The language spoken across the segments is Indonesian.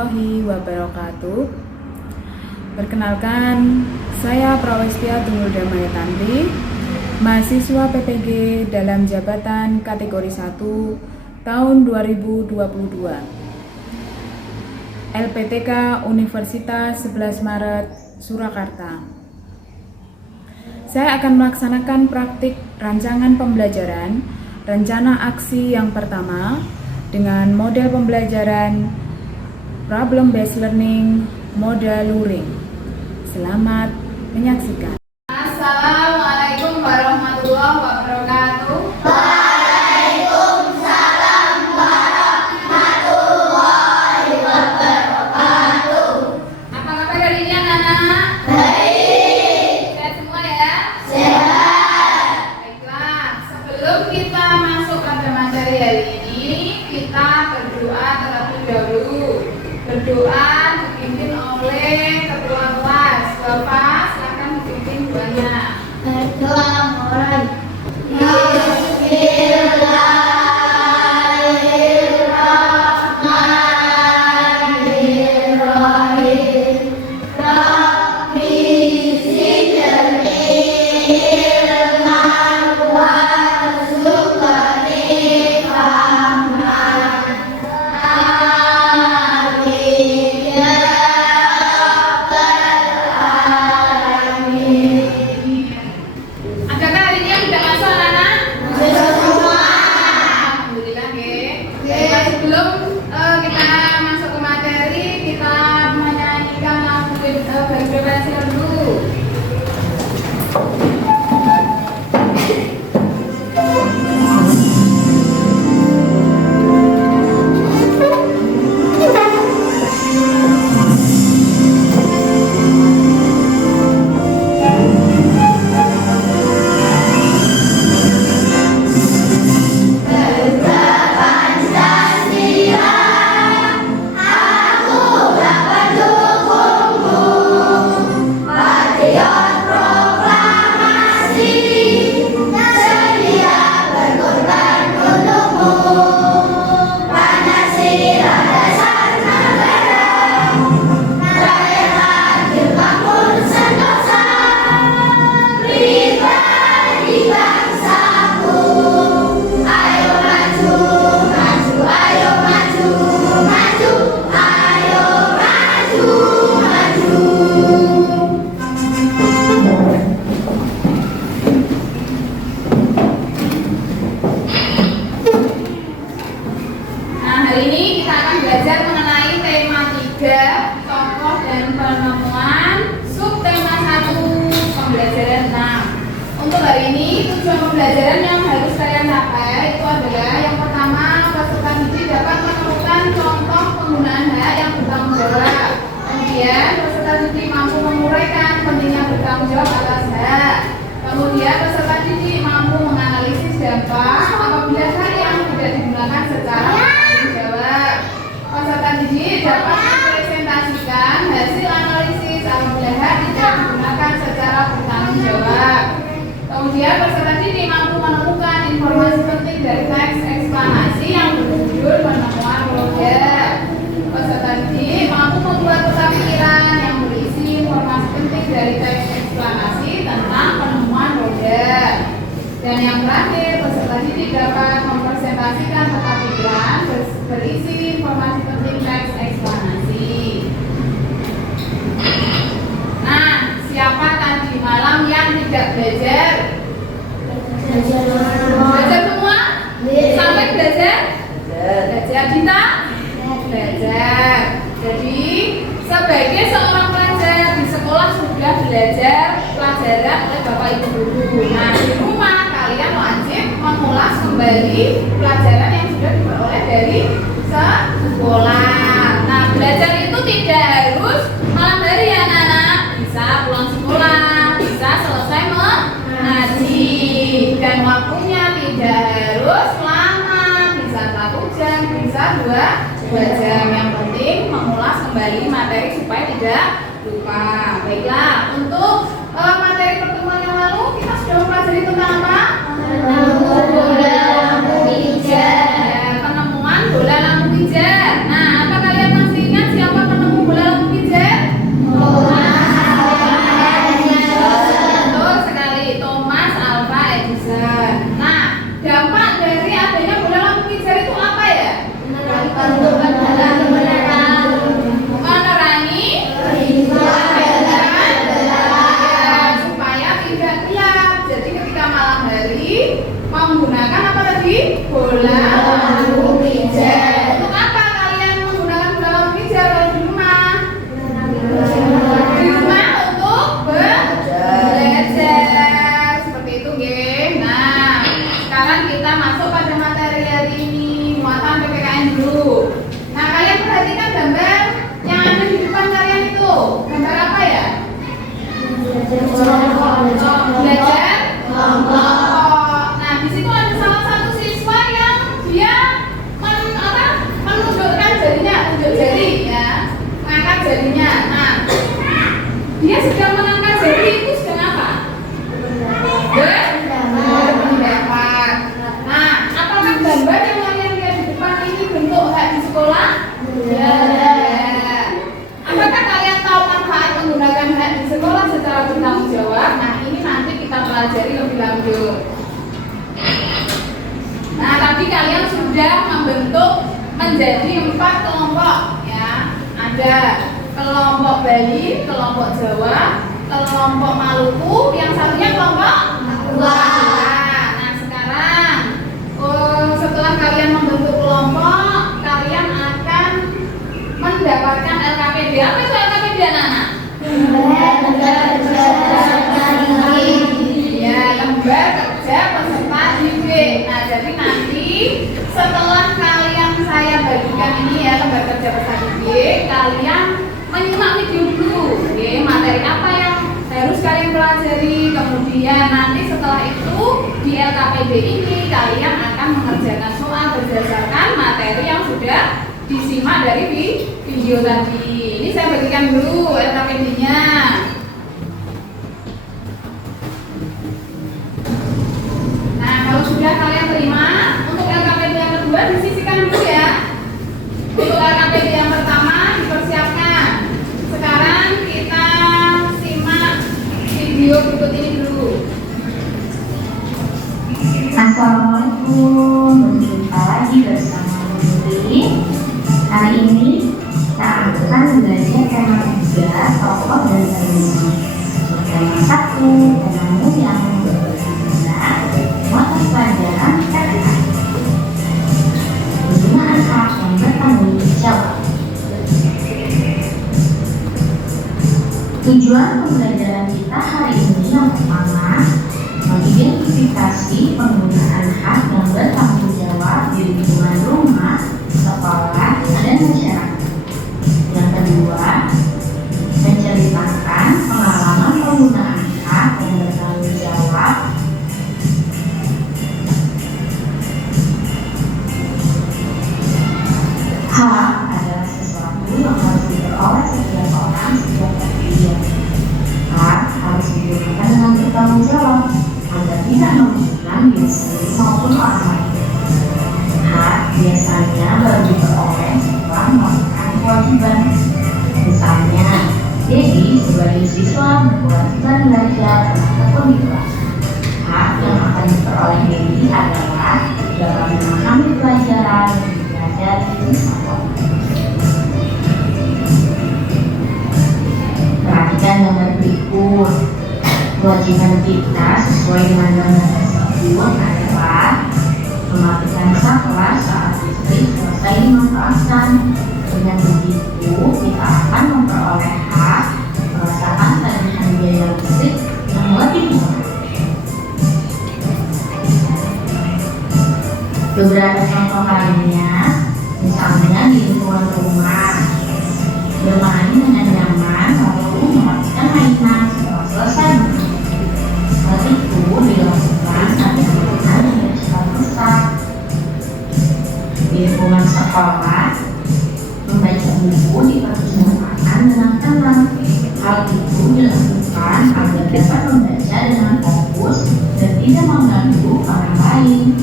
warahmatullahi wabarakatuh. Perkenalkan, saya Prawestia Tunggul Damayanti, mahasiswa PPG dalam jabatan kategori 1 tahun 2022. LPTK Universitas 11 Maret, Surakarta. Saya akan melaksanakan praktik rancangan pembelajaran rencana aksi yang pertama dengan model pembelajaran problem based learning modal luring. Selamat menyaksikan. Assalamualaikum warahmatullahi wabarakatuh. Waalaikumsalam warahmatullahi wabarakatuh. Apa kabar hari ini anak-anak? Baik. Sehat semua ya? Sehat. Baiklah, sebelum kita masuk pada materi hari ini, kita berdoa terlebih dahulu. Berdoa dipimpin oleh ketua kelas. Bapak, silakan dipimpin doanya. Berdoa mulai. Bismillahirrahmanirrahim. Rabbi zidni ilman warzuqni fahman. Amin ya rabbal alamin. Adakah hari ini yang tidak masuk anak-anak? Semua. Alhamdulillah, nggih. Baiklah, sebelum kita masuk ke materi, kita menyanyikan lagu Bagi dulu. Pancasila, akulah pendukungmu, patriot proklamasi, sedia berkorban untukmu. Pancasila dasar negara, rakyat adil makmur sentosa, pribadi bangsaku. Ayo maju, maju, ayo maju, maju, ayo maju, maju. Nah, hari ini kita akan belajar mengenai tema 3, tokoh dan penemuan, subtema 1, pembelajaran 6. Untuk hari ini, tujuan pembelajaran yang harus kalian capai itu adalah yang pertama, peserta didik dapat menemukan contoh penggunaan hak yang bertanggung jawab. Kemudian, peserta didik mampu menguraikan pentingnya bertanggung jawab atas hak. Kemudian, peserta didik mampu menganalisis dampak apabila hak yang tidak digunakan secara bertanggung jawab. Peserta didik dapat mempresentasikan hasil analisis apabila hak tidak digunakan secara bertanggung jawab. Kemudian, peserta didik mampu menemukan informasi penting dari teks eksplanasi yang berjudul penemuan proyek. Peserta didik mampu membuat peta pikiran yang berisi informasi penting dari teks eksplanasi tentang penemuan proyek. Dan yang terakhir, peserta didik dapat mempresentasikan peta pikiran berisi informasi penting teks eksplanasi. Nah, siapa tadi malam yang tidak belajar? Belajar semua? Sampai belajar? Belajar kita? Belajar. Jadi, sebagai seorang pelajar di sekolah sudah belajar pelajaran oleh Bapak Ibu guru. Nah, di rumah kalian wajib mengulas kembali pelajaran yang sudah diperoleh dari sekolah. Nah, belajar itu tidak harus malam hari ya anak-anak. Bisa pulang sekolah, bisa selesai mengaji. Dan waktunya tidak harus lama, bisa 1 jam, bisa 2 jam. Yang penting mengulas kembali materi supaya tidak lupa. Baiklah, untuk materi pertemuan yang lalu kita sudah mempelajari tentang apa? Penemuan bola lampu hijau. Penemuan bola lampu hijau. Nah, apa kalian masih ingat siapa menggunakan apa tadi? Bola lampu hijau. Untuk apa kalian menggunakan bola lampu hijau kalau di rumah? Di rumah untuk belajar. Seperti itu, nggih. Nah, sekarang kita masuk pada materi hari ini, muatan PPKN dulu. Nah, kalian perhatikan gambar yang ada di depan kalian itu. Gambar apa ya? Belajar kelompok. Nah, di situ ada salah satu siswa yang dia menunjukkan jarinya, tunjuk jari ya, mengangkat jarinya. Nah, dia sedang mengangkat jari itu sedang apa? Berpendapat. Nah, apakah gambar yang kalian lihat di depan ini bentuk hak di sekolah? Ya. Apakah kalian tahu manfaat menggunakan hak di sekolah secara bertanggung jawab? Nah, ini nanti kita pelajari lebih lanjut. Nah, tadi kalian sudah membentuk menjadi 4 kelompok ya. Ada kelompok Bali, kelompok Jawa, kelompok Maluku, yang satunya kelompok Papua. Nah, sekarang setelah kalian membentuk kelompok, kalian akan mendapatkan LKPD. Apa itu LKPD, anak-anak? Ya, lembar kerja peserta didik. Nah, jadi nanti setelah kalian saya bagikan ini ya lembar kerja peserta didik, kalian menyimak video dulu. Oke, materi apa yang harus kalian pelajari. Kemudian nanti setelah itu di LKPD ini kalian akan mengerjakan soal berdasarkan materi yang sudah disimak dari video tadi. Ini saya bagikan dulu LKPD-nya. Nah, kalau sudah kalian terima, untuk LKPD yang kedua disisihkan dulu ya. Untuk LKPD yang pertama dipersiapkan. Sekarang kita simak video berikut ini dulu. Assalamualaikum, berjumpa lagi bersama Putri. Hari ini kita akan belajar tema 3, tokoh dan seniman. Tema 1, penemu yang berguna, mata pelajaran PPKN. Penggunaan hak yang bertanggung jawab. Tujuan pembelajaran kita hari ini yang pertama, mengidentifikasi penggunaan hak yang bertanggung jawab di lingkungan rumah, sekolah, dan masyarakat. Yang kedua, menceritakan pengalaman penggunaan hak yang bertanggung jawab. Hak adalah sesuatu yang harus diperoleh setiap orang setiap waktu. Hak harus digunakan dengan bertanggung jawab agar tidak merugikan diri sendiri maupun orang lain. Hak biasanya baru diperoleh setelah melakukan kewajiban. Misalnya, Dedi sebagai siswa berkewajiban belajar ataupun di kelas. Hak yang akan diperoleh Dedi adalah dalam memahami pelajaran yang dipelajari di sekolah. Perhatikan gambar berikut. Kewajiban kita sesuai dengan gambar tersebut adalah mematikan saklar saat listrik selesai dimanfaatkan. Dengan begitu, kita akan memperoleh hak merasakan tagihan biaya listrik yang lebih murah. Beberapa contoh lainnya, misalnya di lingkungan rumah, bermain dengan nyaman lalu mematikan mainan setelah selesai bermain. Hal itu dilakukan agar mainan tidak cepat rusak. Di lingkungan sekolah, membaca buku dipergunakan dengan tenang. Hal itu dilakukan agar dapat membaca dengan fokus dan tidak mengganggu orang lain.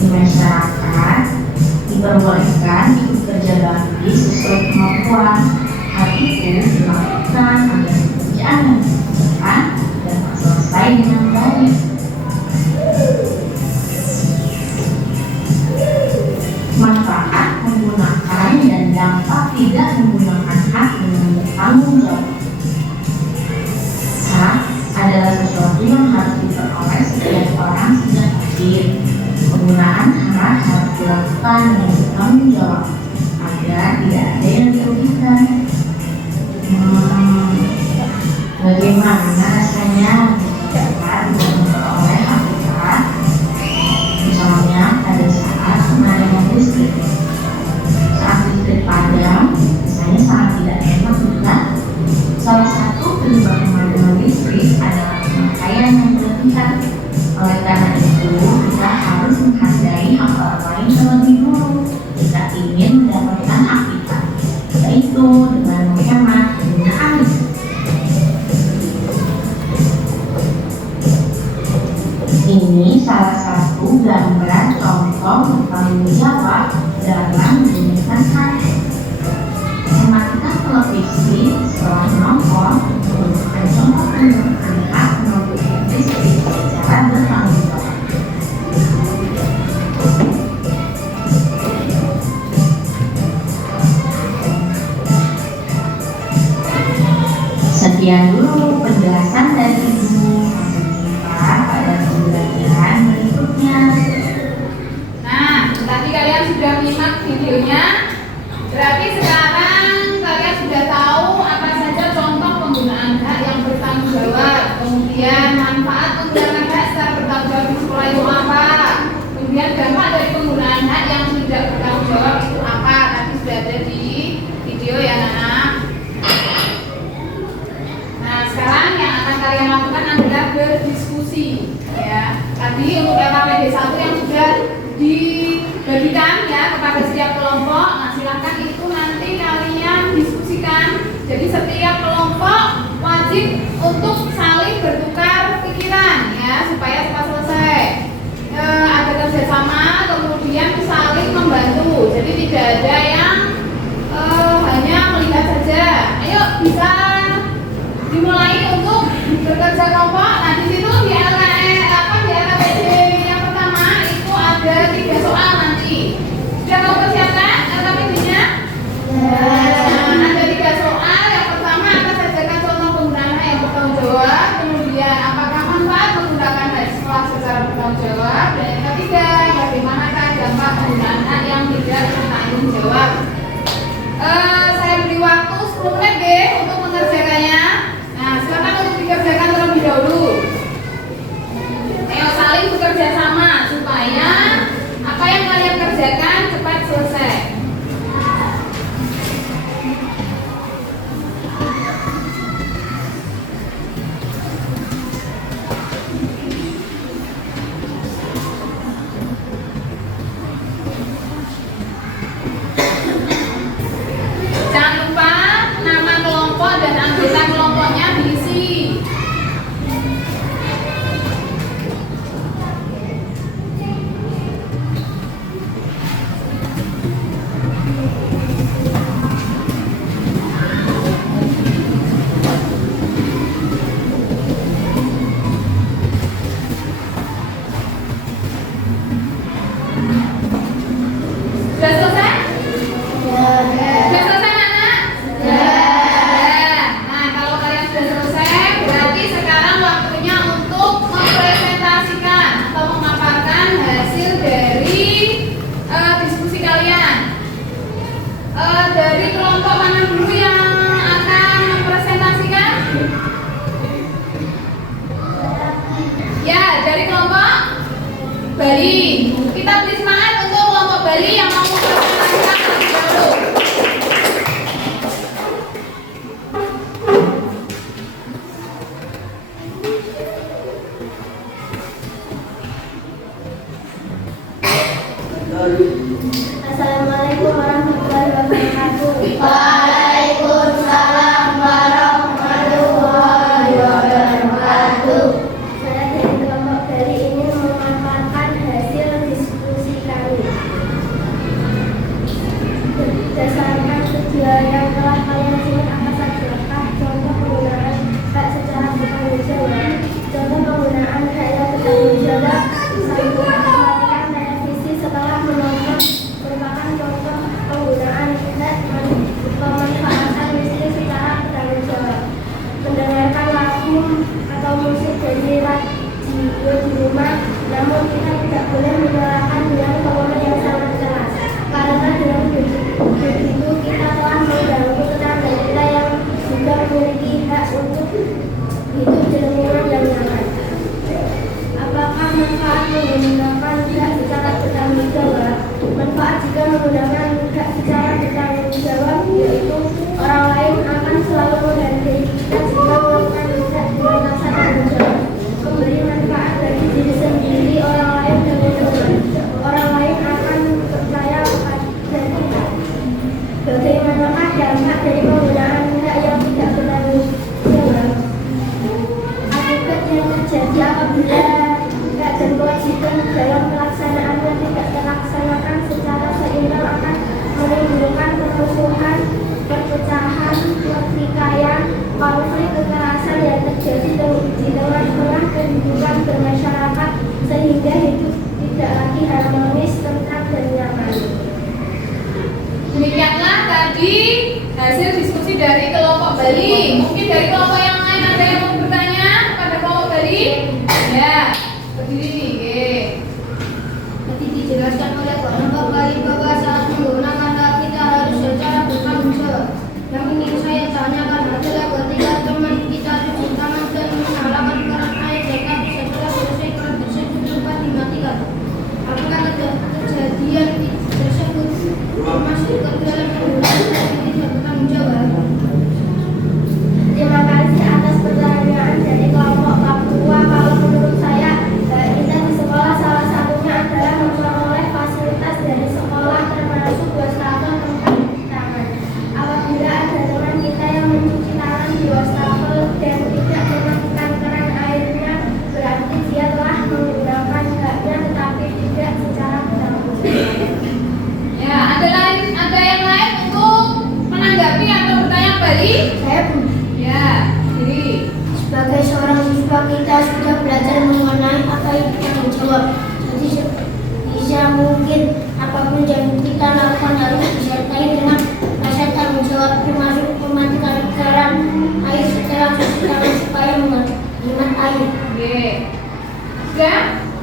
Di masyarakat, diperbolehkan ikut kerja bakti sesuai kemampuan. Hal itu dilakukan agar pekerjaan yang dikerjakan dapat selesai dengan baik. Manfaat harus dilakukan dengan bertanggung jawab agar tidak ada yang dirugikan. Bagaimana rasanya jika tidak memperoleh hakikat? Misalnya pada saat pemadaman listrik. Saat listrik padam, misalnya sangat tidak enak juga. Salah satu penyebab pemadaman listrik adalah pemakaian yang berlebihan. Oleh karena itu, kita harus menghargai hak orang lain terlebih dulu jika ingin mendapatkan hakikat, yaitu dengan menghemat penggunaan listrik. Ini salah satu gambar contoh bertanggung jawab dalam menggunakan HP. Mematikan televisi setelah menonton merupakan contoh penggunaan hak penggunaan listrik secara bertanggung jawab. Sekian dulu penjelasan dari Ibu. Pada pembelajaran berikutnya. Nah, tadi kalian sudah menyimak videonya. Berarti sekarang kalian sudah tahu apa saja contoh penggunaan hak yang bertanggung jawab. Kemudian manfaat penggunaan hak secara bertanggung jawab di sekolah itu apa? Kemudian dampak dari penggunaan hak yang tidak bertanggung jawab itu apa? Tadi sudah ada di video ya, anak. Nah, sekarang yang akan kalian lakukan adalah berdiskusi. Ya, tadi untuk LKPD 1 yang sudah dibagikan ya kepada setiap kelompok. Nah, silakan itu nanti kalian diskusikan. Jadi setiap kelompok wajib untuk saling bertukar pikiran ya supaya cepat selesai. Ada kerjasama, kemudian saling membantu. Jadi tidak ada yang hanya melihat saja. Ayo bisa dimulai untuk bekerja kelompok. Nah, di situ di LKPD yang pertama itu ada 3 soal nanti. Sudah kamu persiapkan LKPD-nya? Nah, ada 3 soal. Yang pertama akan sajakan contoh penggunaan hak yang bertanggung jawab. Kemudian apakah manfaat menggunakan hak sekolah secara bertanggung jawab? Dan yang ketiga, bagaimanakah dampak penggunaan hak yang tidak bertanggung jawab? Saya beri waktu 10 menit deh untuk mengerjakannya. Nah, silakan untuk dikerjakan terlebih dahulu. Ayo saling bekerja sama supaya apa yang kalian kerjakan cepat selesai. Jangan lupa nama kelompok dan anggota kelompoknya diisi. Sudah selesai? Sudah selesai, anak? Nah, kalau kalian sudah selesai, berarti sekarang waktunya untuk mempresentasikan atau memaparkan hasil dari diskusi kalian. Dari kelompok mana dulu yang akan mempresentasikan? Ya, dari kelompok Bali. Kita beri semangat untuk kelompok Bali yang mau mempresentasikan terlebih dahulu. Assalamualaikum warahmatullahi wabarakatuh. Waalaikumsalam warahmatullahi wabarakatuh. Saya dari kelompok Bali ini memaparkan hasil diskusi kami. Berdasarkan video yang telah kalian simak, apa sajakah contoh penggunaan hak secara bertanggung jawab? Contoh penggunaan hak yang bertanggung jawab: 1. Mematikan televisi setelah menonton merupakan contoh penggunaan hak pemanfaatan listrik secara bertanggung jawab. Mendengarkan lagu atau musik dari radio di rumah, namun kita tidak boleh menyalakan dengan volume yang lingkungan yang nyaman. Apakah manfaat menggunakan hak secara bertanggung jawab? Manfaat jika menggunakan hak secara bertanggung jawab yaitu orang lain akan selalu menghargai kita jika melakukan hak dengan rasa tanggung jawab. Memberi manfaat bagi diri sendiri, orang lain, dan lingkungan. Orang lain akan percaya kepada kita. Bagaimanakah dampak dari penggunaan hak yang tidak bertanggung jawab? Akibat yang terjadi apabila hak dan kewajiban dalam pelaksanaannya tidak terlaksanakan secara seimbang akan menimbulkan permusuhan, perpecahan, pertikaian, konflik, kekerasan yang terjadi di tengah-tengah kehidupan bermasyarakat sehingga hidup tidak lagi harmonis, tentram, dan nyaman. Demikianlah tadi hasil diskusi dari kelompok Bali. Mungkin dari kelompok yang lain ada yang mau bertanya kepada kelompok Bali? Ya, berdiri nih. Tadi dijelaskan oleh kelompok Bali bahwa saat menggunakan hak kita harus secara bertanggung jawab. Yang ingin saya tanyakan adalah ketika teman kita cuci tangan dan menyalakan keran air tetapi setelah selesai keran tersebut lupa dimatikan. Apakah kejadian tersebut masuk ke dalam penggunaan hak tidak bertanggung jawab? Terima kasih atas pertanyaan dari kelompok Papua. Kalau menurut saya, kita di sekolah salah satunya adalah memperoleh fasilitas dari sekolah termasuk wastafel tempat cuci tangan. Apabila ada teman kita yang mencuci tangan di wastafel dan tidak mematikan keran airnya, berarti dia telah menggunakan haknya tetapi tidak secara bertanggung jawab. Ya, ada yang lain untuk menanggapi atau bertanya Bali? Saya Ya, jadi sebagai seorang siswa kita sudah belajar mengenai apa itu tanggung jawab. Jadi bisa mungkin apapun yang kita lakukan harus disertai dengan rasa tanggung jawab, termasuk mematikan keran air setelah cuci tangan supaya menghemat air. oke. Sudah?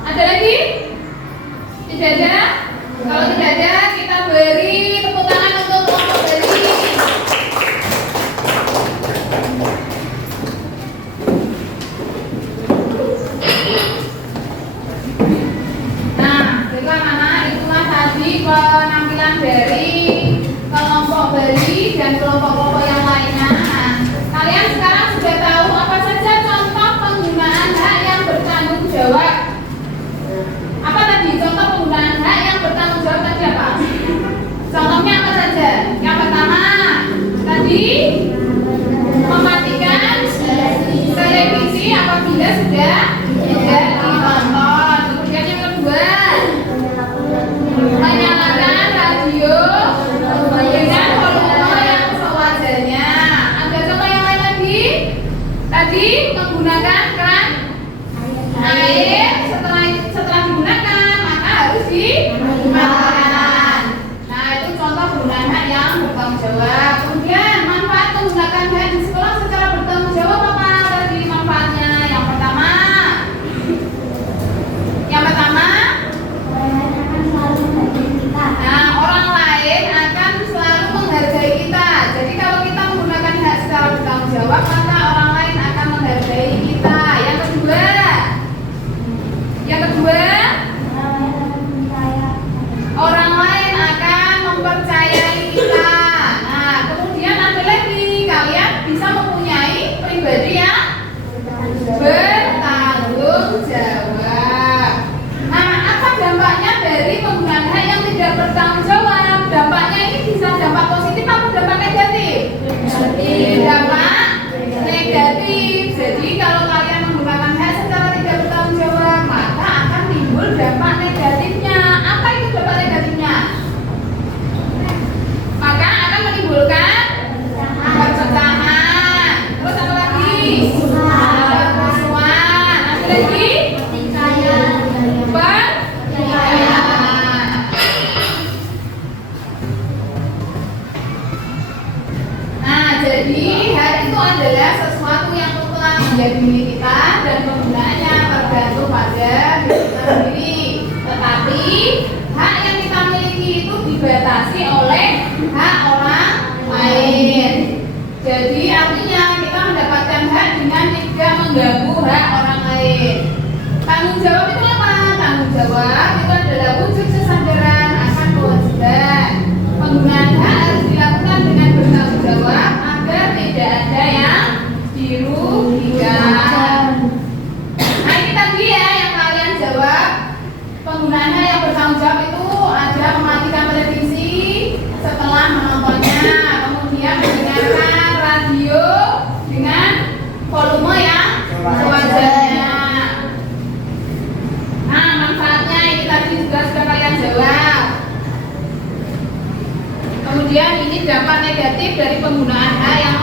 Ada lagi? Tidak ada? Kalau tidak ada, kita beri tepuk tangan untuk kelompok Bali. Nah, baiklah anak, itulah tadi penampilan dari kelompok Bali dan kelompok-kelompok yang lainnya. Nah, kalian sekarang sudah tahu apa saja contoh penggunaan hak yang bertanggung jawab. Apa tadi contoh penggunaan hak yang bertanggung jawab tadi apa? Contohnya apa saja? Yang pertama tadi mematikan televisi apabila sudah tidak ditonton. Kemudian yang kedua menyalakan radio dengan volume yang sewajarnya. Ada contoh yang lain lagi? Tadi menggunakan keran air setelah digunakan maka harus dimatikan. Nah, itu contoh penggunaan hak yang bertanggung jawab. Kemudian manfaat menggunakan hak di sekolah secara bertanggung jawab apa tadi manfaatnya? Yang pertama nah, orang lain akan selalu menghargai kita. Jadi kalau kita menggunakan hak secara bertanggung jawab maka orang lain akan menghargai kita. Yang kedua orang lain akan mempercayai kita. Nah, kemudian ada lagi, kalian bisa mempunyai pribadi yang bertanggung jawab. Nah, apa dampaknya dari penggunaan hak yang tidak bertanggung jawab? Dampaknya ini bisa dampak positif atau dampak negatif? Dampak negatif. Jadi kalau kalian menggunakan hak secara tidak bertanggung jawab, maka akan timbul dampak negatifnya. Apa itu dampak negatifnya? Maka akan menimbulkan perpecahan. Terus apa lagi? Permusuhan. Ada lagi? Pertikaian. Nah, jadi hak itu adalah sesuatu yang telah menjadi milik kita dan penggunaannya tergantung pada diri kita sendiri. Tetapi hak yang kita miliki itu dibatasi oleh hak orang lain. Jadi artinya kita mendapatkan hak dengan tidak mengganggu Tanggung jawab itu apa? Tanggung jawab itu adalah wujud kesadaran akan kewajiban. Penggunaan hak harus dilakukan dengan bertanggung jawab agar tidak ada yang dirugikan. Nah ini tadi ya yang kalian jawab. Penggunaan hak yang bertanggung jawab itu ada mematikan televisi setelah menontonnya, kemudian mendengarkan radio dengan volume yang sewajarnya. Nah, manfaatnya ini tadi juga sudah kalian jawab. Kemudian ini dampak negatif dari penggunaan hak yang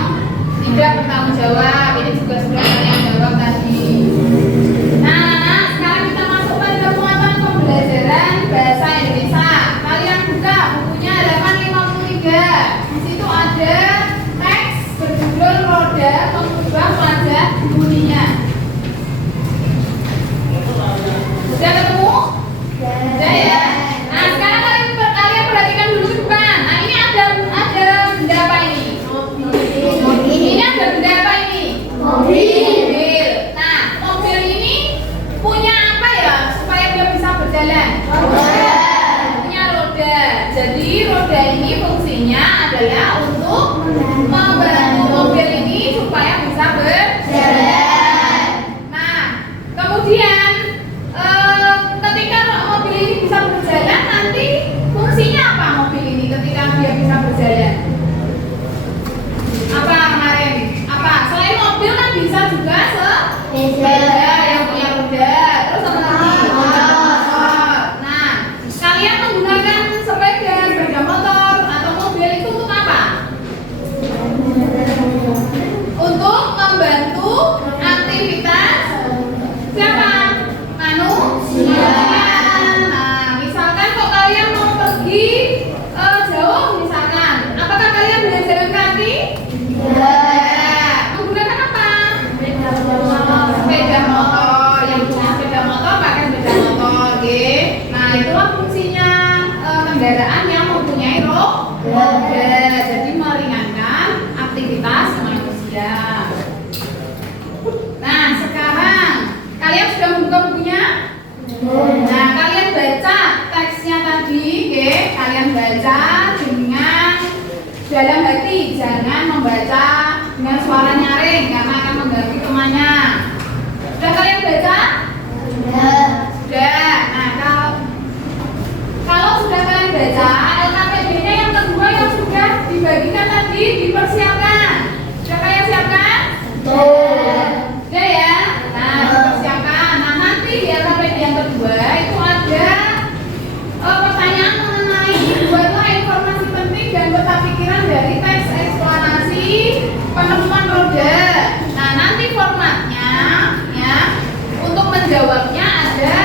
tidak bertanggung jawab. Ini juga sudah kalian jawab tadi. Nah, sekarang kita masuk pada muatan pembelajaran bahasa Indonesia. Kalian buka bukunya halaman 53. Di situ ada teks berjudul Roda Pengubah Wajah Dunia. Sudah ketemu? Sudah ya. Nah sekarang kalian perhatikan dulu ke depan. Nah ini ada benda apa ini? Ini ada benda apa ini? Mobil. Nah mobil ini punya apa ya supaya dia bisa berjalan? Punya roda. Jadi roda ini fungsinya adalah untuk membantu mobil ini supaya bisa berjalan. Nah kemudian ketika mobil ini bisa berjalan, nanti fungsinya apa mobil ini ketika dia bisa berjalan? Apa kemarin? Apa? Selain mobil kan bisa juga sepeda yang punya roda. Terus apa lagi? Motor. Nah, kalian menggunakan sepeda motor atau mobil itu untuk apa? Untuk membantu aktivitas siapa? Manusia. Nah, misalkan kok kalian mau pergi jauh misalkan, apakah kalian berjalan kaki? Tidak. Menggunakan apa? Sepeda motor. Yang punya sepeda motor pakai sepeda motor, oke? Nah, itulah fungsinya kendaraan yang mempunyai roda. Jadi meringankan aktivitas manusia. Nah, sekarang kalian sudah membuka bukunya? Nah, kalian baca teksnya tadi, oke? Kalian baca dengan dalam hati, jangan membaca dengan suara nyaring karena akan mengganggu temannya. Sudah kalian baca? Sudah. Nah, kalau sudah kalian baca, LKPD-nya yang kedua yang sudah dibagikan tadi dipersiapkan. Sudah kalian siapkan? Sudah ya? Nah, dipersiapkan. Nah, nanti di LKPD yang kedua itu ada pertanyaan mengenai buatlah informasi penting dan peta pikiran dari teks eksplanasi penemuan roda. Nah, nanti formatnya ya untuk menjawabnya ada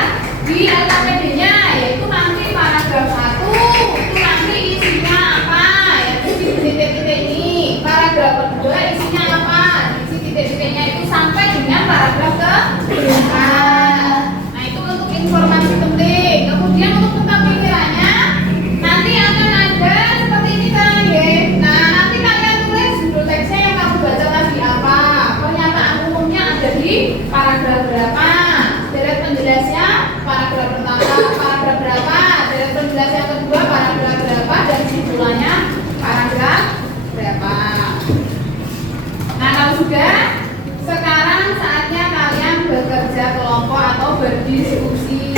di LKPD-nya, yaitu nanti paragraf 1 itu nanti isinya apa? Yaitu di titik-titik ini. Paragraf kedua isinya apa? Isi titik-titiknya itu sampai dengan paragraf ke-5. Nah, itu untuk informasi penting. Kemudian untuk peta pikirannya nanti akan ada seperti ini kan, ya. Nah, nanti kalian tulis judul teksnya yang kamu baca tadi apa. Pernyataan umumnya ada di paragraf berapa. Deret penjelasnya paragraf pertama, paragraf berapa. Deret penjelas yang kedua paragraf berapa dan kesimpulannya paragraf berapa. Nah, kalau sudah, sekarang saatnya kalian bekerja kelompok atau berdiskusi.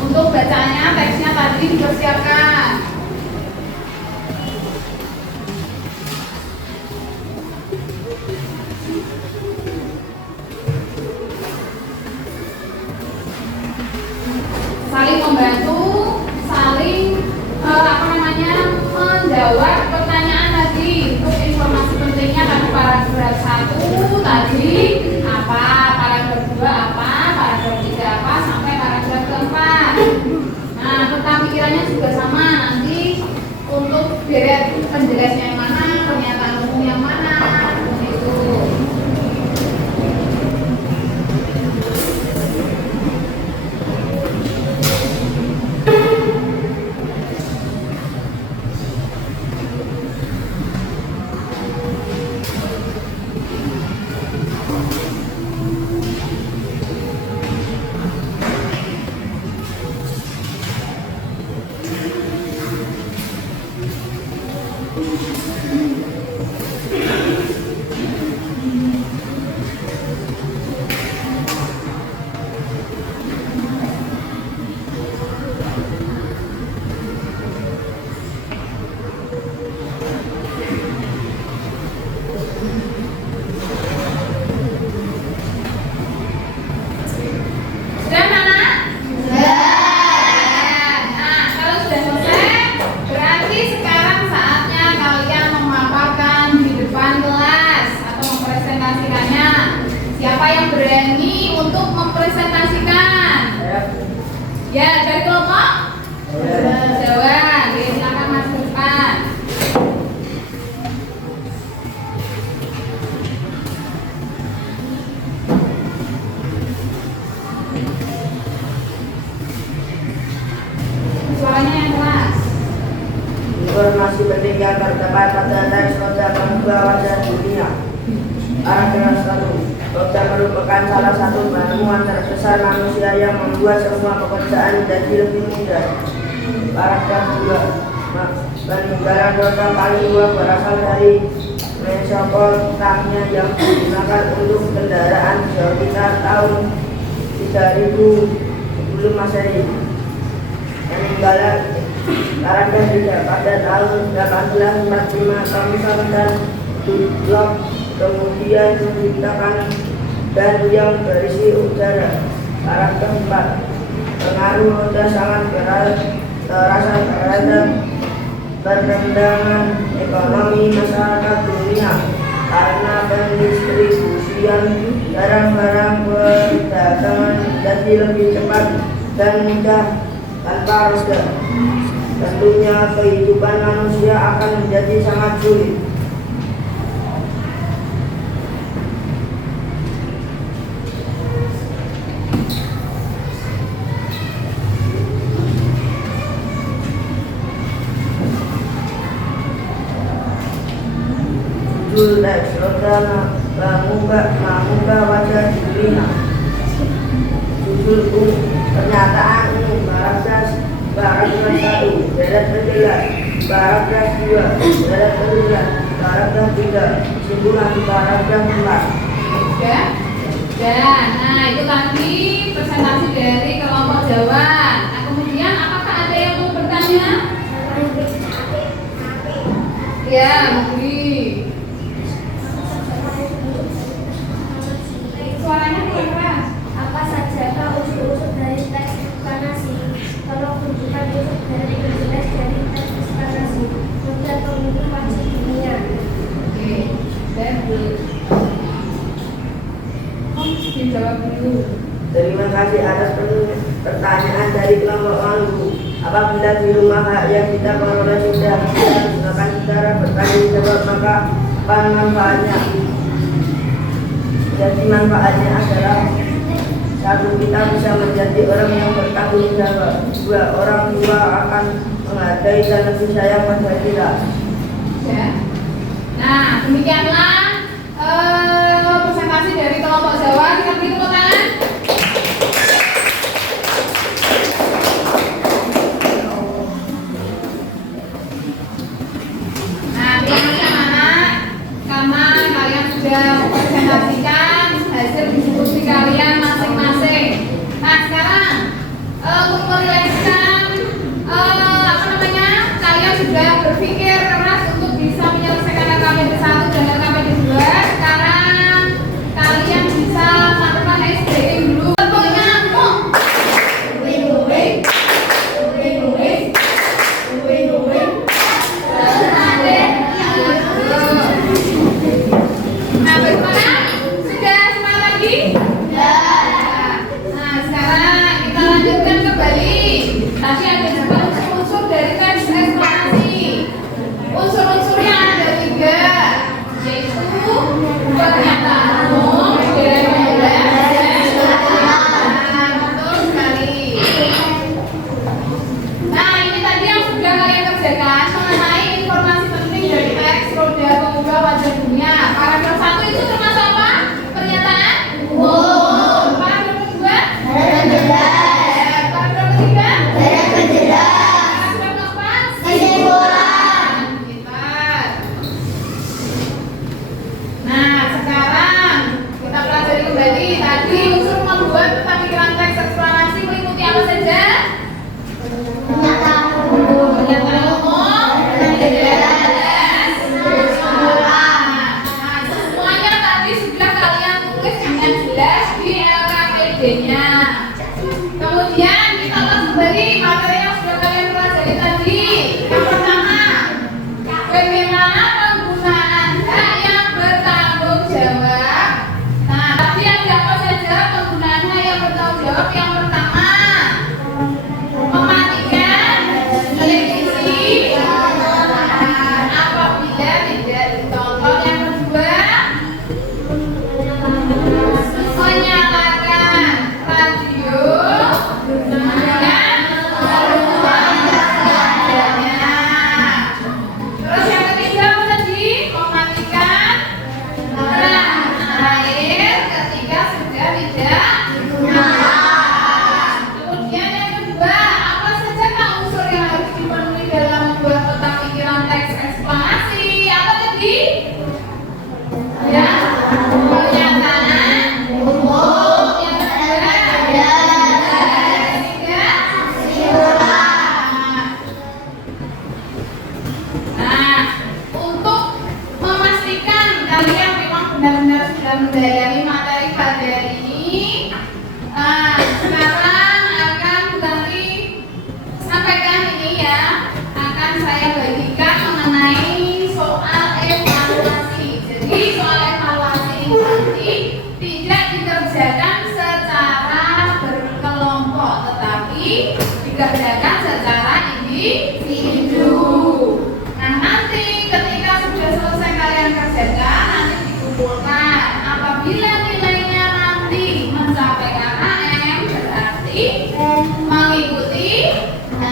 Untuk bacanya teksnya tadi dipersiapkan. Saling membantu, saling menjawab pertanyaan tadi. Untuk informasi pentingnya tadi paragraf 1 tadi apa, paragraf 2 apa, paragraf 3 apa, sampai paragraf keempat. Nah, peta pikirannya juga sama nanti untuk deret penjelasnya yang mana, pernyataan umum yang mana, itu. Ya, dari kelompok Jawa. Oke, silakan Mas ke depan. Suaranya yang keras. Informasi penting yang terdapat pada teks roda pemuda wajah dunia. Paragraf 1. Roda merupakan salah satu penemuan terbesar manusia yang membuat semua pekerjaan menjadi lebih mudah. Paragraf 2. Peninggalan roda paling tua berasal dari Mesopotamia yang digunakan untuk kendaraan sekitar tahun 3000 sebelum Masehi. Peninggalan paragraf 3. Pada tahun 1845 Thomson dan Dunlop kemudian menciptakan dan yang berisi udara. Paragraf 4. Pengaruh roda sangat terasa terhadap perkembangan ekonomi masyarakat dunia karena pendistribusian barang-barang perdagangan jadi lebih cepat dan mudah tanpa roda. Tentunya kehidupan manusia akan menjadi sangat sulit. Judul teks roda mengubah wajah dunia. Judul pernyataan umum. Paragraf 1 deret penjelas. Paragraf 2 deret penjelas. Paragraf 3 kesimpulan. Paragraf 4. Ya, nah itu tadi presentasi dari kelompok Jawa. Nah kemudian apakah ada yang mau bertanya? Ya, Mungkin. Suaranya kurang keras. Apa saja unsur-unsur dari teks eksplanasi? Tolong tunjukkan unsur dari teks eksplanasi. Kemudian pengumpulan wajah dunia. Oke, dan dijawab dulu. Terima kasih atas pertanyaan dari kelompok Anggu. Apabila di rumah hak yang kita peroleh sudah menggunakan secara bertanggung jawab, maka apa manfaatnya? Jadi manfaatnya adalah 1. Kita bisa menjadi orang yang bertanggung jawab. 2. Orang tua akan menghargai dan lebih sayang pada kita. Ya. Nah, demikianlah presentasi dari kelompok Jawa. Kita beri tepuk tangan. Nah, terima kasih anak-anak karena kalian sudah mempresentasikan hasil diskusi kalian masing-masing. Nah, sekarang untuk merilekskan kalian sudah berpikir keras untuk bisa menyelesaikan LKPD 1 dan LKPD 2. Sekarang kalian bisa melakukan SDM dulu. Pokoknya nah, bagaimana? Sudah semua lagi? Nah, sekarang kita lanjutkan kembali. Tadi ada juga unsur-unsur dari teks eksplanasi. Unsurnya ada 3, yaitu pernyataan umum, dan betul sekali. Nah, ini tadi yang sudah kalian kerjakan mengenai informasi penting dari teks roda pemuda wajah dunia. Paragraf 1 itu termasuk apa? Pernyataan umum. Paragraf kedua? Paragraf ketiga? Paragraf keempat? Pintar. Nah, sekarang kita pelajari kembali. Tadi unsur membuat pemikiran teks eksplanasi meliputi apa saja? Pernyataan umum, nah, semuanya tadi sudah kalian tulis dengan jelas di LKPD-nya. Kemudian kita ulas kembali materi yang sudah kalian pelajari tadi. Yang pertama, bagaimana penggunaan hak yang bertanggung jawab. Nah, tadi ada apa saja penggunaan hak yang bertanggung jawab? Yang pertama, dikerjakan secara individu. Nah, nanti ketika sudah selesai kalian kerjakan, nanti dikumpulkan. Apabila nilainya nanti mencapai KKM, berarti mengikuti kemudian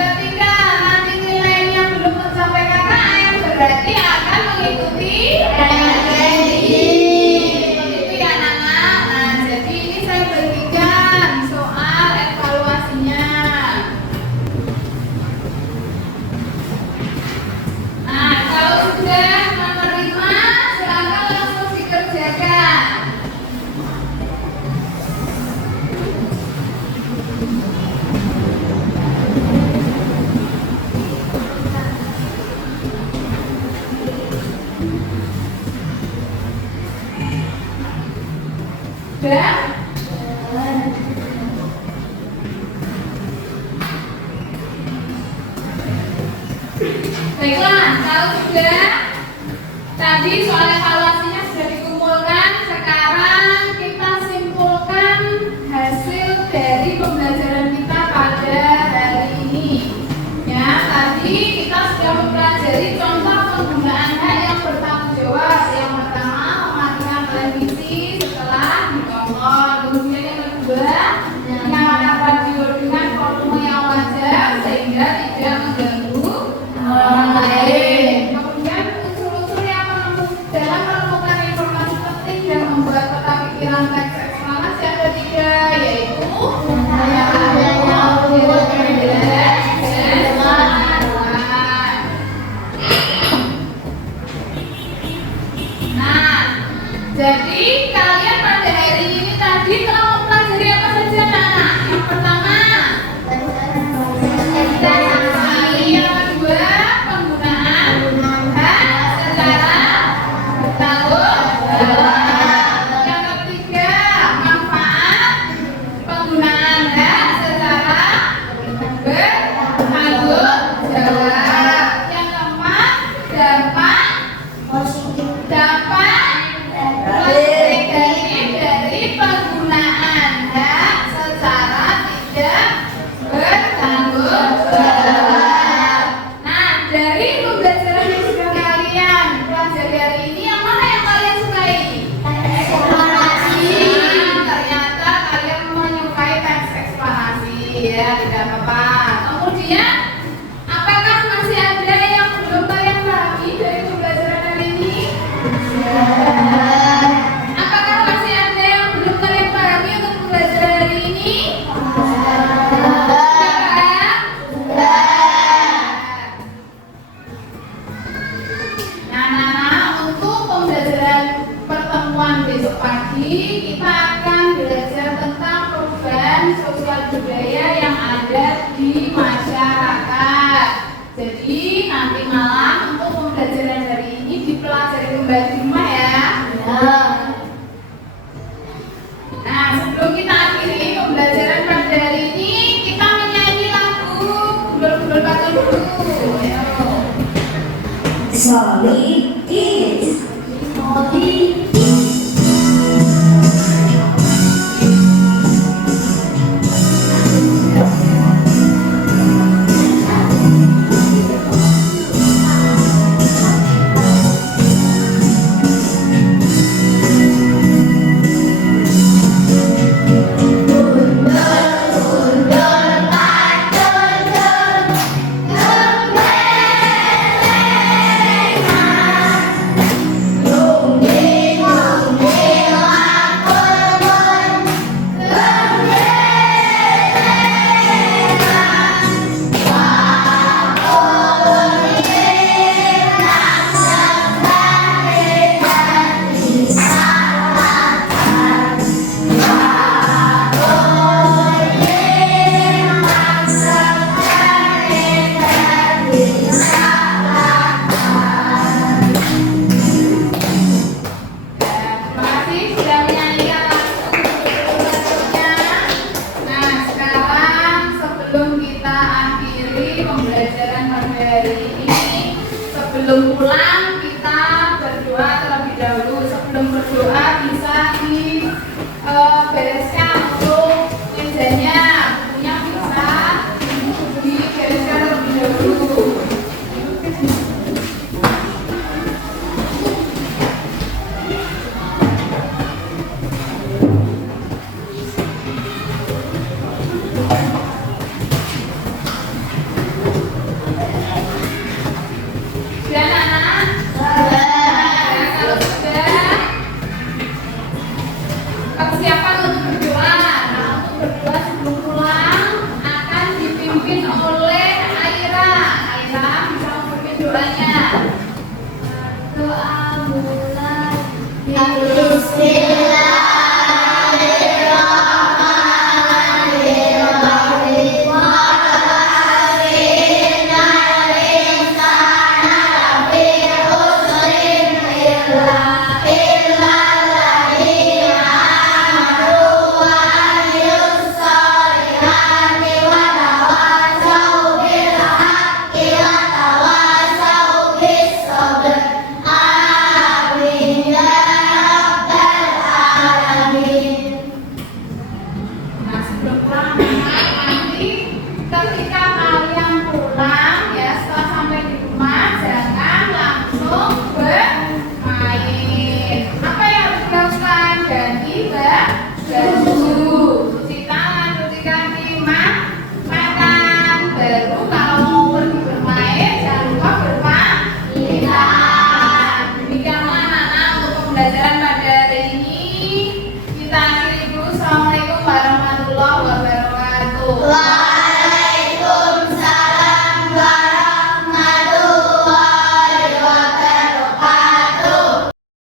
ketika nanti nilainya belum mencapai KKM, berarti akan mengikuti begitu ya anak-anak. Nah, jadi ini saya berikan soal evaluasinya. Nah, kalau sudah menerima, silakan langsung dikerjakan. Sudah? Baiklah, kalau sudah, tadi soal evaluasinya sudah dikumpulkan. Sekarang kita simpulkan hasil dari pembelajaran kita pada hari ini. Ya, tadi kita sudah mempelajari contoh penggunaan hak yang bertanggung jawab. Yang pertama, mematikan televisi setelah ditonton. Kemudian yang kedua, menyalakan radio dengan volume yang wajar sehingga tidak mengganggu orang lain. Kemudian unsur-unsur yang dalam menemukan informasi penting dan membuat peta pikiran teks eksplanasi ada 3, yaitu Nah, jadi kalian pada hari ini tadi telah mempelajari apa saja anak-anak? Yang pertama, yang kedua, penggunaan hak secara bertanggung jawab. Yang ketiga, manfaat penggunaan hak secara bertanggung jawab. Yang keempat, dampak positif dari penggunaan hak secara tidak bertanggung jawab. Nah, dari pembelajaran yang sudah kalian pelajari hari ini, yang mana yang kalian sukai? Eksplanasi. Ternyata kalian menyukai teks eksplanasi, ya, tidak apa-apa. Kemudian, apakah masih ada yang belum kalian pahami dari pembelajaran hari ini? Apakah masih ada yang belum kalian pahami untuk pembelajaran hari ini? Nah, untuk pembelajaran pertemuan besok pagi, kita akan belajar tentang perubahan sosial budaya yang ada di masyarakat. Jadi nanti malam untuk pembelajaran hari ini dipelajari kembali di rumah ya. Nah, sebelum kita akhiri pembelajaran pada hari ini, kita menyanyi lagu Gundul-Gundul Batu dulu. Ayo. Solid Kids. Gembel, Nah, sebelum pulang nanti ketika kalian pulang ya, setelah sampai di rumah jangan langsung bermain. Apa yang harus dilakukan? Ganti baju, cuci tangan, cuci kaki, makan. Baru kalau mau pergi bermain jangan lupa berpamitan. Demikianlah anak-anak untuk pembelajaran